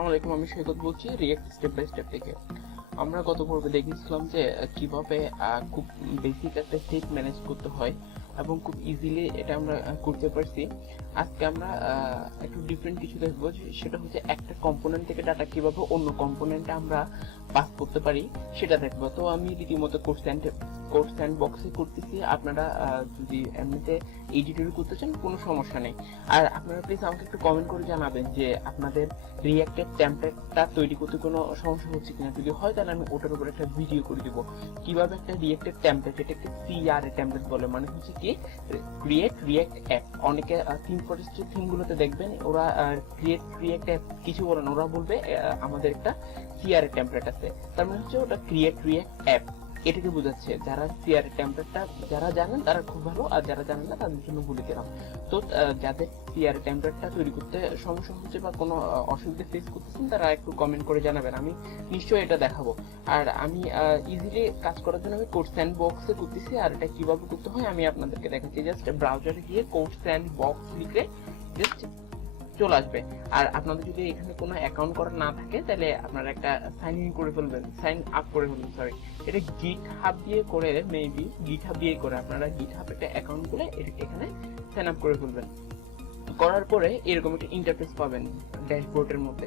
আসসালামু আলাইকুম, আমি সৈকত বলছি রিয়েক্ট স্টেপ বাই স্টেপ থেকে। আমরা গত পর্বে দেখেছিলাম যে কিভাবে খুব বেসিক একটা স্টেপ ম্যানেজ করতে হয় এবং খুব ইজিলি এটা আমরা করতে পারছি। আজকে আমরা একটু ডিফারেন্ট কিছু দেখবো, সেটা হচ্ছে একটা কম্পোনেন্ট থেকে ডাটা কিভাবে অন্য কম্পোনেন্টে আমরা পাস করতে পারি সেটা দেখবো। তো আমি রীতিমতো কোড স্যান্ডবক্সে করতেছি। আপনারা যদি এমনিতে এডিটরে করতে চান কোনো সমস্যা নেই। আর আপনারা প্লিজ আমাকে একটু কমেন্ট করে জানাবেন যে আপনাদের রিঅ্যাক্টের টেমপ্লেটটা তৈরি করতে কোনো সমস্যা হচ্ছে কিনা। যদি হয় তাহলে আমি ওটার উপর একটা ভিডিও করে দিব কিভাবে একটা রিঅ্যাক্টের টেমপ্লেট, এটাকে সিআরএ টেমপ্লেট বলে, মানে হচ্ছে কি ক্রিয়েট রিঅ্যাক্ট অ্যাপ। অনেকে থিম ফরেস্টের থিমগুলোতে দেখবেন ওরা ক্রিয়েট রিঅ্যাক্ট অ্যাপ কিছু বলে না, ওরা বলবে আমাদের একটা সিআরএ টেমপ্লেট আছে, তার মানে হচ্ছে ওটা ক্রিয়েট রিঅ্যাক্ট অ্যাপ, এটাকে বোঝাচ্ছে। যারা সিআরএ টেমপ্লেটটা যারা জানেন তারা খুব ভালো, আর যারা জানেন না তাদের জন্য বলে দিলাম। তো যাদের সিআরএ টেমপ্লেটটা তৈরি করতে সমস্যা হচ্ছে বা কোনো অসুবিধা ফেস করতেছেন তারা একটু কমেন্ট করে জানাবেন, আমি নিশ্চয়ই এটা দেখাবো। আর আমি ইজিলি কাজ করার জন্য আমি কোড স্যান্ডবক্সে করতেছি, আর এটা কিভাবে করতে হয় আমি আপনাদেরকে দেখাচ্ছি। জাস্ট ব্রাউজারে গিয়ে কোড স্যান্ডবক্স লিখে জাস্ট চলে আসবে। আর আপনাদের যদি এখানে কোনো অ্যাকাউন্ট করা না থাকে তাহলে আপনারা একটা সাইন ইন করে ফেলবেন, সাইন আপ করে ফেলবেন, সরি। এটা গিটহাব দিয়ে করে, মেবি গিটহাব দিয়ে করে আপনারা গিটহাব একটা অ্যাকাউন্ট করে এখানে সাইন আপ করে ফেলবেন। করার পরে এরকম একটা ইন্টারফেস পাবেন ড্যাশবোর্ডের মধ্যে।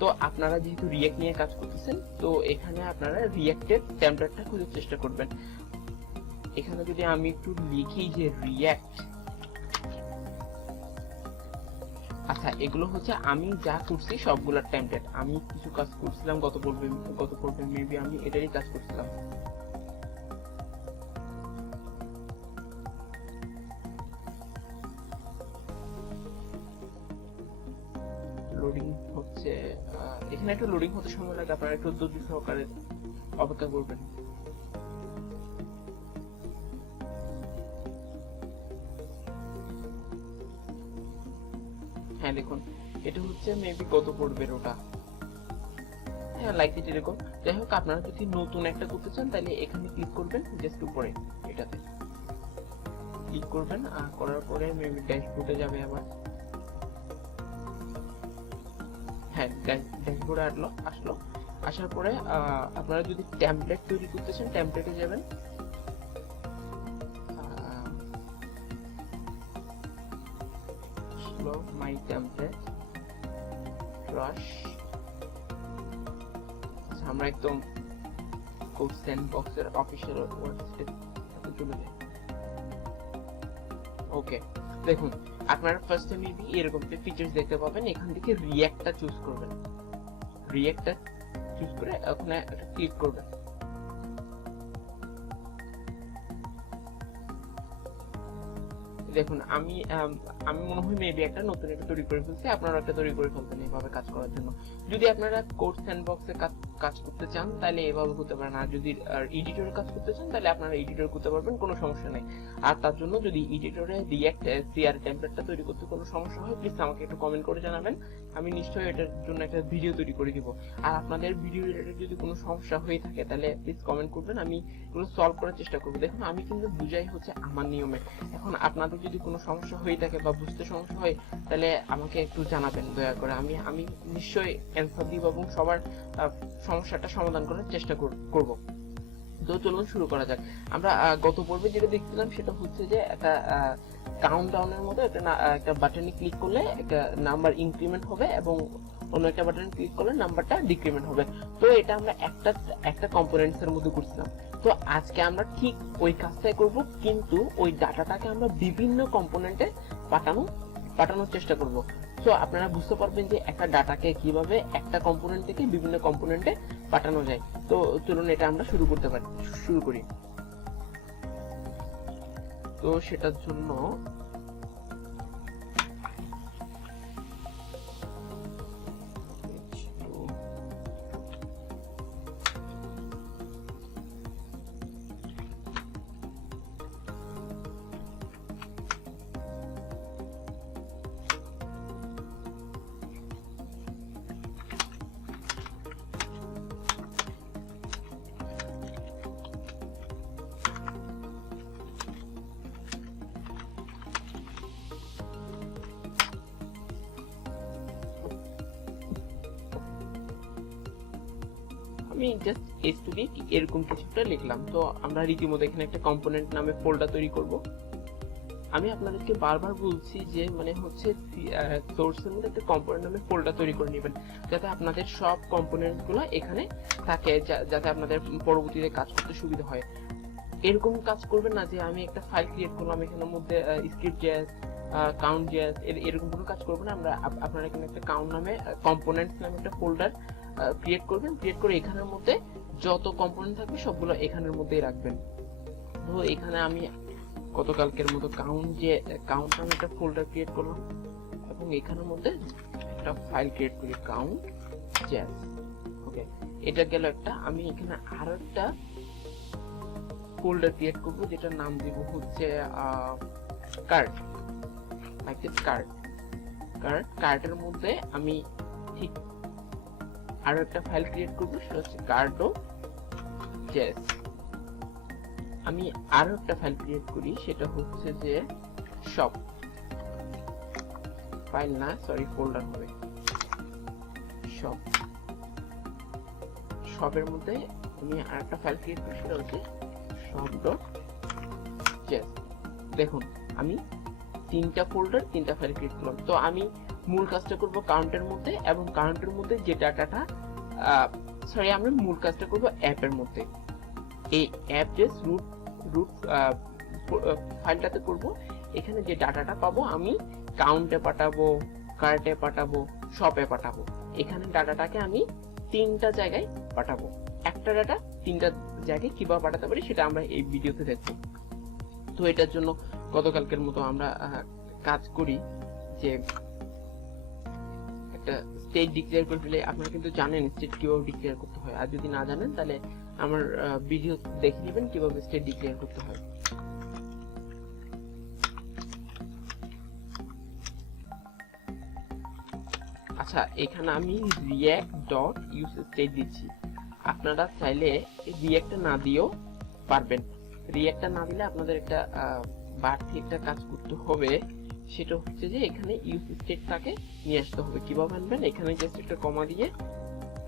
তো আপনারা যেহেতু রিঅ্যাক্ট নিয়ে কাজ করতেছেন, তো এখানে আপনারা রিঅ্যাক্টের টেমপ্লেটটা খোঁজার চেষ্টা করবেন। এখানে যদি আমি একটু লিখি যে রিঅ্যাক্ট, আচ্ছা এগুলো হচ্ছে আমি যা করছি সবগুলোর টেমপ্লেট। আমি কিছু কাজ করছিলাম গত পর্বে মেবি আমি এটারই কাজ করছিলাম। লোডিং হচ্ছে, এখানে একটু লোডিং হতে সময় লাগে, আপনারা একটু ধৈর্য সহকারে অপেক্ষা করবেন। হ্যাঁ দেখুন, এটা হচ্ছে মেবি গত পর্বের ওটা। হ্যাঁ লাইক দিতে এরকম। যাই হোক, আপনারা যদি নতুন একটা করতে চান তাহলে এখানে ক্লিক করবেন, জাস্ট উপরে এটাতে ক্লিক করবেন, আর করার পরে মেবি ড্যাশবোর্ডে যাবে আবার। হ্যাঁ ড্যাশবোর্ডে আসলো। আসার পরে আপনারা যদি টেমপ্লেট তৈরি করতে চান টেমপ্লেটে যাবেন। মাই টেমপ্লেট ফ্লাশ, আমরা একদম কোড স্যান্ডবক্সের অফিশিয়াল ওয়েবসাইটে চলে যাই। ওকে, দেখুন আপনারা ফার্স্টে মেবি এরকম একটা ফিচার্স দেখতে পাবেন। এখান থেকে রিঅ্যাক্টটা চুজ করবেন, রিঅ্যাক্টটা চুজ করে ওখানে একটা ক্লিক করবেন। দেখুন আমি মনে হয় মেবি একটা নতুন একটা তৈরি করে ফেলছি, আপনারা একটা তৈরি করে ফেলবেন এইভাবে কাজ করার জন্য। যদি আপনারা কোড স্যান্ডবক্সে কাজ করতে চান তাহলে এভাবে করতে পারেন, আর যদি এডিটরে কাজ করতে চান তাহলে আপনারা এডিটরে করতে পারবেন, কোনো সমস্যা নেই। আর তার জন্য যদি এডিটরে রিঅ্যাক্ট সিআরএ টেমপ্লেটটা তৈরি করতে কোনো সমস্যা হয় প্লিজ আমাকে একটু কমেন্ট করে জানাবেন, আমি নিশ্চয়ই এটার জন্য একটা ভিডিও তৈরি করে দিব। আর আপনাদের ভিডিও রিলেটেড যদি কোনো সমস্যা হয়ে থাকে তাহলে প্লিজ কমেন্ট করবেন, আমি এগুলো সলভ করার চেষ্টা করবো। দেখুন আমি কিন্তু বুঝাই হচ্ছে আমার নিয়মে। এখন আপনাদের যদি কোনো সমস্যা হয়ে থাকে বা বুঝতে সমস্যা হয় তাহলে আমাকে একটু জানাবেন দয়া করে, আমি নিশ্চয়ই অ্যান্সার দিব এবং সবার সমস্যাটা সমাধান করার চেষ্টা করব। তো চলুন শুরু করা যাক। আমরা গত পর্বে যেটা দেখছিলাম সেটা হচ্ছে যে একটা কাউন্টডাউনের মধ্যে একটা বাটনে ক্লিক করলে একটা নাম্বার ইনক্রিমেন্ট হবে এবং অন্য একটা বাটনে ক্লিক করলে নাম্বারটা ডিক্রিমেন্ট হবে। তো এটা আমরা একটা কম্পোনেন্টস এর মধ্যে করছিলাম। তো আজকে আমরা ঠিক ওই কাজটাই করব, কিন্তু ওই ডাটাটাকে আমরা বিভিন্ন কম্পোনেন্টে পাঠানোর চেষ্টা করব। তো আপনারা বুঝতে পারবেন যে একটা ডাটাকে কিভাবে একটা কম্পোনেন্ট থেকে বিভিন্ন কম্পোনেন্টে পাঠানো যায়। তো চলুন এটা আমরা শুরু করি। তো সেটার জন্য আমি জাস্ট এস2ডি এরকম কিছুটা লিখলাম। তো আমরা রীতিমতো এখানে একটা কম্পোনেন্ট নামে ফোল্ডার তৈরি করব। আমি আপনাদেরকে বারবার বলছি যে মানে হচ্ছে সোর্সের মধ্যে একটা কম্পোনেন্ট নামে ফোল্ডার তৈরি করে নেবেন, যাতে আপনাদের সব কম্পোনেন্টস গুলো এখানে থাকে, যাতে আপনাদের পরবর্তীতে কাজ করতে সুবিধা হয়। এরকম কাজ করবেন না যে আমি একটা ফাইল ক্রিয়েট করলাম, এখানের মধ্যে স্ক্রিপ্ট.js, count.js এরকম কোনো কাজ করবেন না। আপনারা এখানে একটা কাউন্ট নামে কম্পোনেন্টস নামে একটা ফোল্ডার ক্রিয়েট করবেন। ক্রিয়েট করে এখানের মধ্যে যত কম্পোনেন্ট থাকবে সবগুলো এখানের মধ্যেই রাখবেন। তো এখানে আমি গতকালকের মতো কাউন্ট নামে একটা ফোল্ডার ক্রিয়েট করলাম এবং এখানের মধ্যে একটা ফাইল ক্রিয়েট করি count.js। ওকে, এটা গেল একটা। আমি এখানে আরো একটা ফোল্ডার ক্রিয়েট করব, যেটার নাম দেব হচ্ছে কার্ট, লাইক দিস কার্টের মধ্যে আমি ঠিক আরো একটা ফাইল ক্রিয়েট করব, সেটা হচ্ছে cart.js। আমি আরো একটা ফাইল ক্রিয়েট করি, সেটা হচ্ছে যে শপ, ফাইল না সরি ফোল্ডার হবে শপ। শপের মধ্যে আমি আরেকটা ফাইল ক্রিয়েট করি, সেটা হচ্ছে shop.js। দেখুন আমি তিনটা ফোল্ডার তিনটা ফাইল ক্রিয়েট করলাম। তো আমি মূল কাজটা করব কাউন্টের মধ্যে, এবং কাউন্টের মধ্যে যে ডাটাটা আমরা মূল কাজটা করব অ্যাপের মধ্যে। এই অ্যাপ.js রুট ফাইলটাতে করব। এখানে যে ডাটাটা পাবো আমি কাউন্টে পাঠাবো, কার্টে পাঠাবো, শপে পাঠাবো। এখানে ডাটাটাকে আমি তিনটা জায়গায় পাঠাবো। একটা ডাটা তিনটা জায়গায় কিভাবে পাঠাতে পারি সেটা আমরা এই ভিডিওতে দেখব। তো এটার জন্য গতকালকের মতো আমরা কাজ করি যে একটা স্টেট ডিক্লেয়ার করে ফেলে। আপনারা কিন্তু জানেন স্টেট কিভাবে ডিক্লেয়ার করতে হয়, আর যদি না জানেন তাহলে আমার ভিডিও দেখে নেবেন কিভাবে স্টেট ডিক্লেয়ার করতে হয়। আচ্ছা, এখানে আমি react.use স্টেট দিচ্ছি। আপনারা চাইলে রিঅ্যাক্টটা না দিয়েও পারবেন। রিঅ্যাক্টটা না দিলে আপনাদের একটা বাড়তি একটা কাজ করতে হবে, সেটা হচ্ছে যে এখানে ইউজ স্টেটটাকে নিয়ে আসতে হবে। কিভাবে আনবেন, এখানে জাস্ট একটা কমা দিয়ে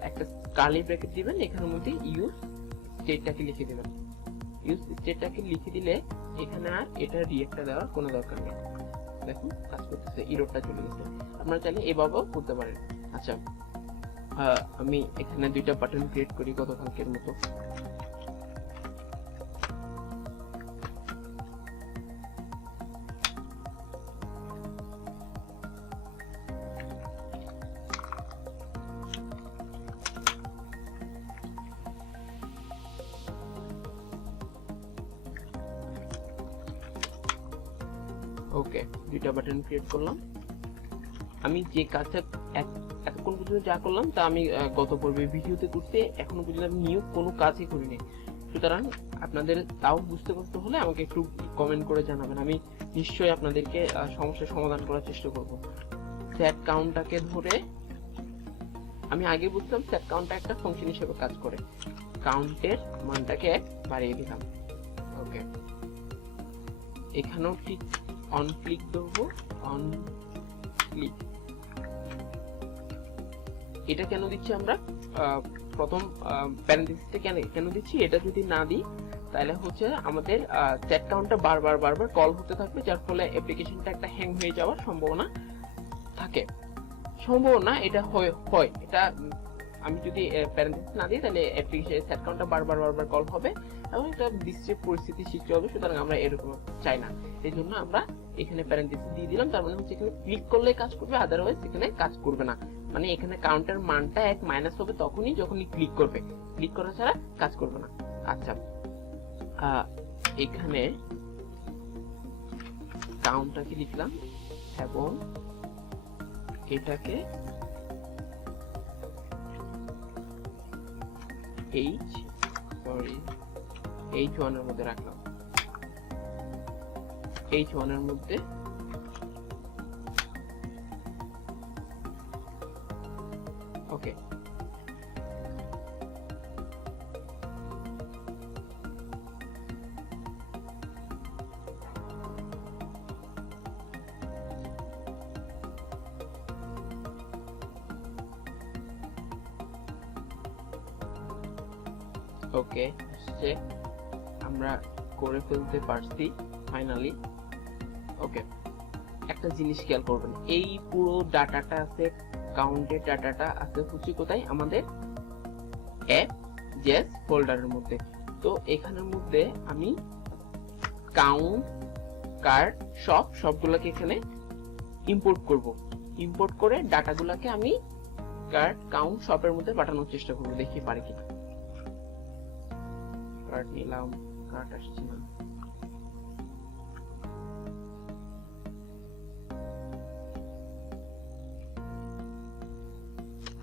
একটা কার্লি ব্র্যাকেট দিবেন, এখানের মধ্যে ইউজ স্টেটটাকে লিখে দিবেন। ইউজ স্টেটটাকে লিখে দিলে এখানে আর এটা রিঅ্যাক্টটা দেওয়ার কোনো দরকার নেই। দেখুন কাজ করতেছে, এররটা চলে গেছে। আপনারা চাইলে এভাবেও করতে পারেন। আচ্ছা, আমি এখানে দুইটা বাটন ক্রিয়েট করি গতকালকের মতো। ওকে, দুইটা বাটন ক্রিয়েট করলাম। আমি যে কাজটা এতক্ষণ পর্যন্ত যা করলাম তা আমি গত পর্বে ভিডিওতে করতে, এখনো পর্যন্ত আমি নিউ কোনো কাজই করিনি। সুতরাং আপনাদের তাও বুঝতে কষ্ট হলে আমাকে একটু কমেন্ট করে জানাবেন, আমি নিশ্চয়ই আপনাদেরকে সমস্যার সমাধান করার চেষ্টা করব। সেট কাউন্টটাকে ধরে আমি আগে বুঝতাম সেট কাউন্টটা একটা ফাংশন হিসেবে কাজ করে, কাউন্টের মানটাকে বাড়িয়ে দিলাম। ওকে, এখানেও ঠিক অন ক্লিক দেবো, অন ক্লিক। এটা কেন দিচ্ছি আমরা, প্রথম প্যারেনথেসিসটা কেন দিচ্ছি, এটা যদি না দিই তাহলে হচ্ছে আমাদের সেট কাউন্টটা বারবার কল হতে থাকবে, যার ফলে অ্যাপ্লিকেশনটা একটা হ্যাং হয়ে যাওয়ার সম্ভাবনা থাকে। এটা হয় এটা আমি যদি প্যারেনথেসিস না দিই তাহলে অ্যাপ্লিকেশন সেট কাউন্টটা বারবার কল হবে এবং একটা বিশ্রী পরিস্থিতি সৃষ্টি হবে। সুতরাং আমরা এরকম চাই না, এই জন্য আমরা এখানে প্যারেনথেসিস দিয়ে দিলাম। তার মানে হচ্ছে এখানে ক্লিক করলে কাজ করবে, আদারওয়াইজ এখানে কাজ করবে না। মানে এখানে কাউন্টের মানটা 1 মাইনাস হবে তখনই যখনই ক্লিক করবে, ক্লিক করা ছাড়া কাজ করবে না। আচ্ছা, এখানে কাউন্টটাকে লিখলাম এবং এটাকে H1 এর মধ্যে রাখলাম। H1 এর মধ্যে ওকে, ওকে, আসছে, আমরা করে ফেলতে পারছি ফাইনালি। ওকে, একটা জিনিস খেয়াল করবেন, এই পুরো ডাটাটা আছে, কাউন্টের ডাটাটা আছে হচ্ছে কোথায়, আমাদের app.js ফোল্ডারের মধ্যে। তো এখানের মধ্যে আমি কাউন্ট, কার্ড, সবগুলোকে এখানে ইম্পোর্ট করব। ইম্পোর্ট করে ডাটাগুলোকে আমি কার্ড, কাউন্ট, সবের মধ্যে পাঠানোর চেষ্টা করব, দেখি পারি কিনা। কার্ড নিলাম, কার্ড আসছে না।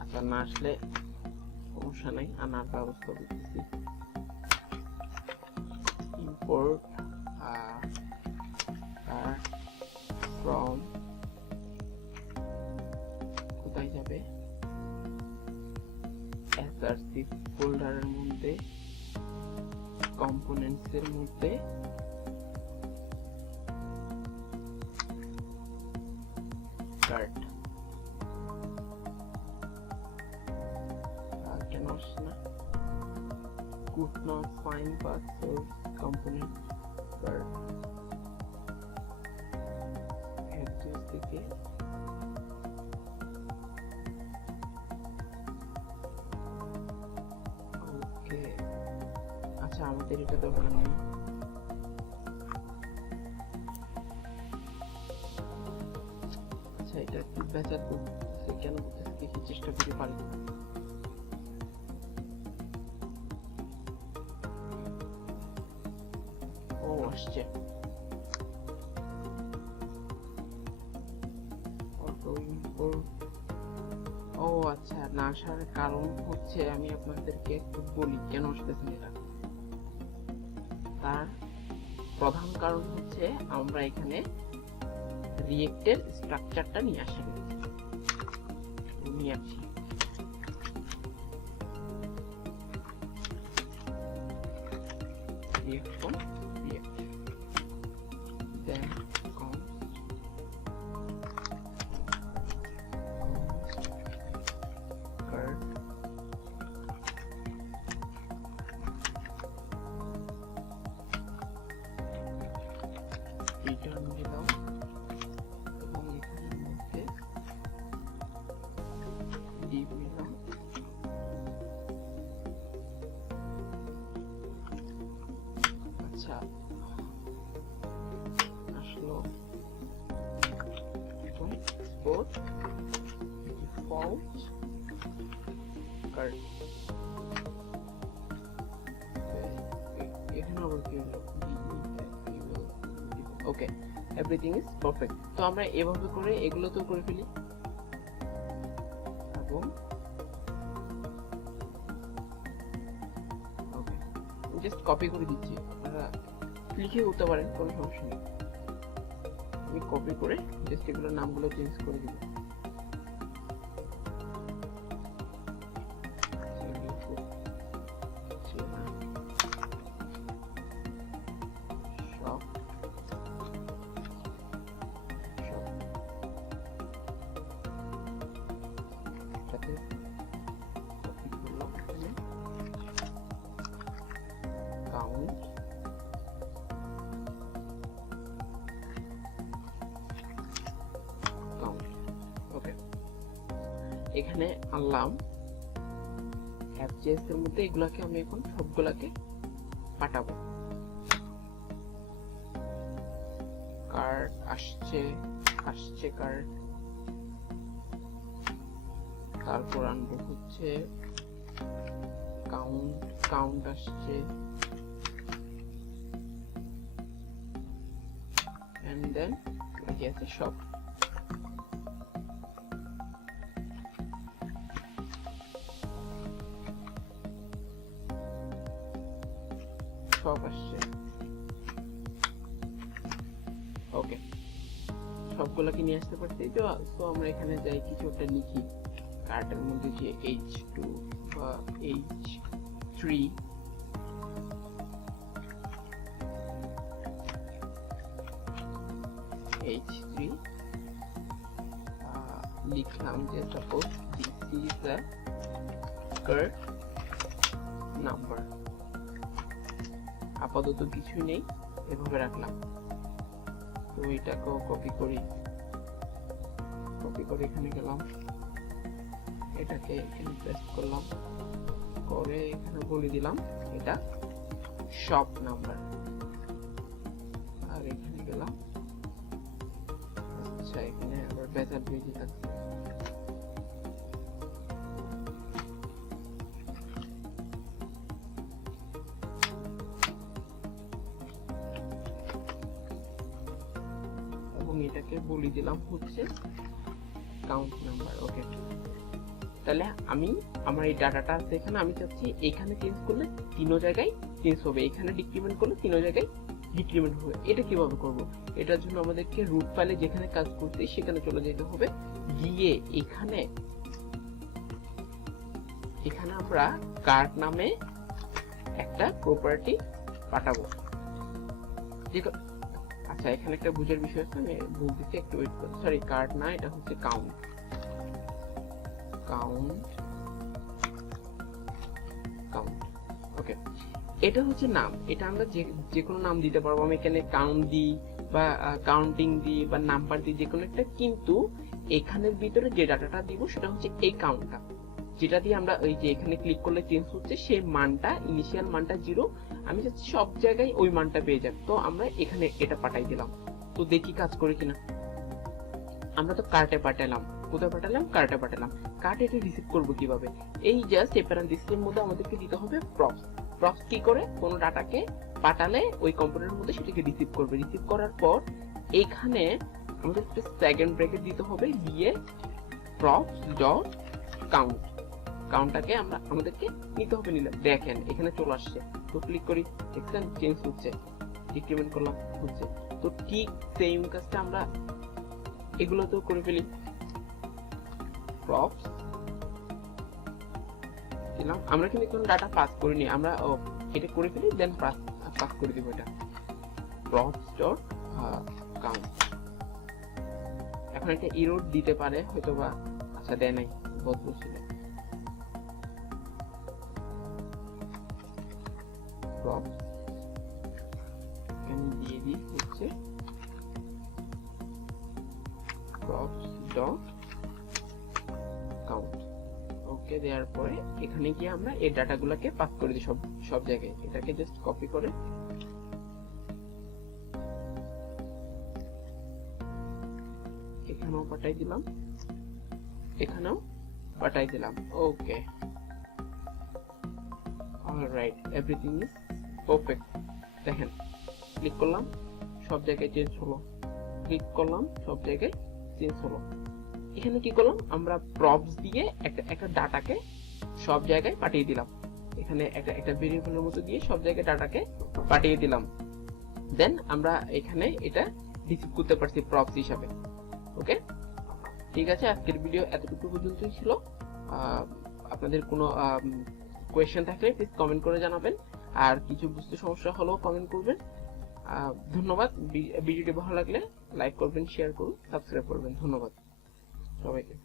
আচ্ছা, না আসলে সমস্যা নাই, আনার ব্যবস্থা করতেছি। ইম্পোর্ট ফ্রম, কোথায় যাবে, src ফোল্ডারের মধ্যে, কম্পোনেন্টস এর মধ্যে, কার্ড। কেন আসছে না, could not find path source component card address থেকে ওকে। আচ্ছা, আমাদের এটা দরকার নেই। আচ্ছা, এটা একটু বেচার করতেছে, কেন করতেছে দেখি, চেষ্টা করে পারি। ও আসছে, ও আচ্ছা, না আসার কারণ হচ্ছে, আমি আপনাদেরকে একটু বলি কেন আসতেছে এটা। তার প্রধান কারণ হচ্ছে আমরা এখানে রিয়েক্টের স্ট্রাকচারটা নিয়ে আসি, react from react, then card, return দিলাম, এবং এখানের মধ্যে div নিলাম। আচ্ছা, আসলো export default card, এখানে আবার কি হলো, ওকে, এভরিথিং ইজ পারফেক্ট। তো আমরা এভাবে করে এগুলো তো করে ফেলি, এবং ওকে, জাস্ট কপি করে দিচ্ছি, আপনারা লিখে করতে পারেন, কোনো সমস্যা নেই। আমি কপি করে জাস্ট এগুলোর নামগুলো চেঞ্জ করে দিব। এখানে আনলাম অ্যাপ.js এর মধ্যে, এগুলাকে আমি এখন সবগুলাকে পাঠাবো। কার্ড আসছে, কার্ড, তারপর আনবো হচ্ছে কাউন্ট আসছে, এন্ড দেন বাকি আছে সব। আসছে, ওকে, সবগুলোকে নিয়ে আসতে পারছি। তো আমরা এখানে যাই, কিছু একটা লিখি, কার্টের মধ্যে যে h2 বা h3, লিখলাম যে suppose this is a card number, আপাতত কিছুই নেই, এভাবে রাখলাম। তো এটাকেও কপি করে এখানে গেলাম, এটাকে এখানে পেস্ট করলাম, করে এখানে বলে দিলাম এটা শপ নাম্বার, আর এখানে গেলাম। আচ্ছা, এখানে আবার বেজার বেজি আছে, এবং এটাকে বলে দিলাম হচ্ছে কাউন্ট নাম্বার। ওকে, তাহলে আমি আমার এই ডাটাটা আছে এখানে, আমি চাচ্ছি এখানে চেঞ্জ করলে তিনও জায়গায় চেঞ্জ হবে, এখানে ডিক্রিমেন্ট করলে তিনও জায়গায় ডিক্রিমেন্ট হবে। এটা কিভাবে করব? এটার জন্য আমাদেরকে রুট ফাইলে যেখানে কাজ করছি সেখানে চলে যেতে হবে, গিয়ে এখানে আমরা কার্ড নামে একটা প্রপার্টি পাঠাবো। আচ্ছা, এখানে একটা বুঝার বিষয় আছে, আমি ভুল দিচ্ছি, একটু ওয়েট করুন। সরি, কার্ড না, এটা হচ্ছে কাউন্ট। ওকে, এটা হচ্ছে নাম, এটা আমরা যে কোনো নাম দিতে পারবো। আমি এখানে কাউন্ট দিই বা কাউন্টিং দিই বা নাম্বার দিই, যে কোনো একটা। কিন্তু এখানের ভিতরে যে ডাটাটা দিব সেটা হচ্ছে এই কাউন্টটা, যেটা দিয়ে আমরা ওই যে এখানে ক্লিক করলে চেঞ্জ হচ্ছে সেই মানটা, ইনিশিয়াল মানটা 0, আমি চাচ্ছি সব জায়গায় ওই মানটা পেয়ে যাবে। তো আমরা এখানে এটা পাঠাই দিলাম। তো দেখি কাজ করে কিনা। আমরা তো কার্টে পাঠালাম, কোথায় পাঠালাম? কার্টে পাঠালাম। কার্ট এটা রিসিভ করবো কিভাবে? এই জাস্ট প্যারেন্থেসিসের মধ্যে আমাদেরকে দিতে হবে প্রপস। প্রপস কি করে? কোনো ডাটাকে পাঠালে ওই কম্পিউটারের মধ্যে সেটাকে রিসিভ করবে। রিসিভ করার পর এখানে আমাদের একটা সেকেন্ড ব্র্যাকেট দিতে হবে, দিয়ে প্রপস ডট কাউন্ট, কাউন্টটাকে আমাদেরকে নিতে হবে। নিলাম, দেখেন এখানে চলে আসছে। তো ক্লিক করি, দেখছেন চেঞ্জ হচ্ছে, ডিক্রিমেন্ট করলাম, হচ্ছে। তো ঠিক সেম কাজটা আমরা এগুলো তো করে ফেলি। প্রপস দিলাম, আমরা কিন্তু কোনো ডাটা পাস করিনি, আমরা এটা করে ফেলি, দেন পাস করে দিব এটা প্রপস ডট কাউন্ট। এখন একটা এরর দিতে পারে হয়তো বা, আচ্ছা দেয় নাই, বহুত বলছিল। প্রপস এখানে দিয়ে দিই হচ্ছে props dot count। ওকে, দেওয়ার পরে এখানে গিয়ে আমরা এই ডাটাগুলোকে পাস করে দিই সব জায়গায়। এটাকে জাস্ট কপি করে এখানেও পাঠাই দিলাম, এখানেও পাঠাই দিলাম। ওকে, অলরাইট, এভরিথিং ইজ পারফেক্ট। দেখেন, ক্লিক করলাম, সব জায়গায় চেঞ্জ হলো, ক্লিক করলাম, সব জায়গায় চেঞ্জ হলো। এখানে কি করলাম? আমরা প্রপস দিয়ে একটা ডাটাকে সব জায়গায় পাঠিয়ে দিলাম। এখানে একটা ভেরিয়েবলের মতো দিয়ে সব জায়গায় ডাটাকে পাঠিয়ে দিলাম। দেন আমরা এখানে এটা রিসিভ করতে পারছি প্রপস হিসাবে। ওকে, ঠিক আছে, আজকের ভিডিও এতটুকু পর্যন্তই ছিল। আপনাদের কোনো কোয়েশ্চেন থাকলে প্লিজ কমেন্ট করে জানাবেন, আর কিছু বুঝতে সমস্যা হলেও কমেন্ট করবেন। ধন্যবাদ। ভিডিওটি ভালো লাগলে লাইক করবেন, শেয়ার করুন, সাবস্ক্রাইব করবেন। ধন্যবাদ সবাইকে।